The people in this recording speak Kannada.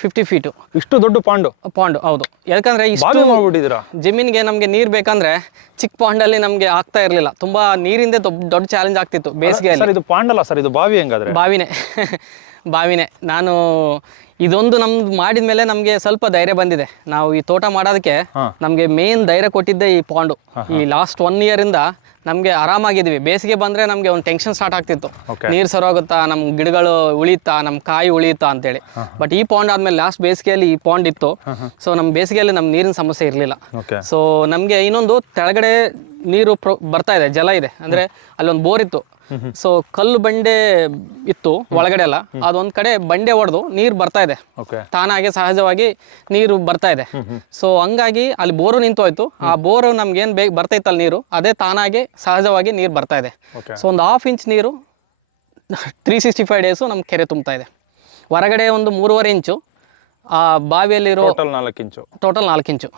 ಫಿಫ್ಟಿ ಫೀಟು ಇಷ್ಟು ದೊಡ್ಡ ಪಾಂಡು? ಪಾಂಡು ಹೌದು. ಯಾಕಂದ್ರೆ ಇಷ್ಟು ಮಾಡ್ಬಿಟ್ಟಿದ್ದೀರಾ? ಜಮೀನಿಗೆ ನಮಗೆ ನೀರು ಬೇಕಂದ್ರೆ ಚಿಕ್ಕ ಪಾಂಡಲ್ಲಿ ನಮಗೆ ಆಗ್ತಾ ಇರಲಿಲ್ಲ. ತುಂಬಾ ನೀರಿಂದ ದೊಡ್ಡ ದೊಡ್ಡ ಚಾಲೆಂಜ್ ಆಗ್ತಿತ್ತು ಬೇಸಿಗೆ ಸರ್ ಇದು ಪಾಂಡಲ್ಲ ಸರ್ ಇದು ಬಾವಿ ಹೆಂಗಾದ್ರೆ? ಬಾವಿನೇ. ಬಾವಿನೇ. ನಾನು ಇದೊಂದು ನಮ್ದು ಮಾಡಿದ ಮೇಲೆ ನಮಗೆ ಸ್ವಲ್ಪ ಧೈರ್ಯ ಬಂದಿದೆ. ನಾವು ಈ ತೋಟ ಮಾಡೋದಕ್ಕೆ. ನಮಗೆ ಮೇನ್ ಧೈರ್ಯ ಕೊಟ್ಟಿದ್ದೆ ಈ ಪಾಂಡು. ಈ ಲಾಸ್ಟ್ ಒನ್ ಇಯರಿಂದ ನಮಗೆ ಆರಾಮಾಗಿದ್ವಿ. ಬೇಸಿಗೆ ಬಂದರೆ ನಮಗೆ ಒಂದು ಟೆನ್ಷನ್ ಸ್ಟಾರ್ಟ್ ಆಗ್ತಿತ್ತು. ನೀರು ಸರೋಗುತ್ತಾ ನಮ್ಮ ಗಿಡಗಳು ಉಳಿತಾ ನಮ್ಮ ಕಾಯಿ ಉಳಿಯುತ್ತಾ ಅಂತೇಳಿ. ಬಟ್ ಈ ಪಾಂಡ್ ಆದಮೇಲೆ ಲಾಸ್ಟ್ ಬೇಸಿಗೆಯಲ್ಲಿ ಈ ಪಾಂಡ್ ಇತ್ತು. ಸೊ ನಮ್ಮ ಬೇಸಿಗೆಯಲ್ಲಿ ನಮ್ಮ ನೀರಿನ ಸಮಸ್ಯೆ ಇರಲಿಲ್ಲ. ಸೊ ನಮಗೆ ಇನ್ನೊಂದು ಕೆಳಗಡೆ ನೀರು ಪ್ರೊ ಬರ್ತಾ ಇದೆ ಜಲ ಇದೆ. ಅಂದರೆ ಅಲ್ಲೊಂದು ಬೋರ್ ಇತ್ತು. ಸೊ ಕಲ್ಲು ಬಂಡೆ ಇತ್ತು ಒಳಗಡೆ ಎಲ್ಲ. ಅದೊಂದು ಕಡೆ ಬಂಡೆ ಹೊಡೆದು ನೀರು ಬರ್ತಾ ಇದೆ. ತಾನಾಗೆ ಸಹಜವಾಗಿ ನೀರು ಬರ್ತಾ ಇದೆ. ಸೊ ಹಂಗಾಗಿ ಅಲ್ಲಿ ಬೋರು ನಿಂತು ಹೋಯ್ತು. ಆ ಬೋರು ನಮ್ಗೆ ಏನು ಬೇಕು ಬರ್ತೈತಲ್ಲ ನೀರು. ಅದೇ ತಾನಾಗೆ ಸಹಜವಾಗಿ ನೀರು ಬರ್ತಾ ಇದೆ. ಸೊ ಒಂದು ಹಾಫ್ ಇಂಚ್ ನೀರು ತ್ರೀ ಸಿಕ್ಸ್ಟಿ ಫೈವ್ ಡೇಸು ನಮ್ಮ ಕೆರೆ ತುಂಬ್ತಾ ಇದೆ. ಹೊರಗಡೆ ಒಂದು ಮೂರುವರೆ ಇಂಚು ಆ ಬಾವಿಯಲ್ಲಿರೋ ಟೋಟಲ್ ನಾಲ್ಕು ಇಂಚು ಟೋಟಲ್ ನಾಲ್ಕು ಇಂಚು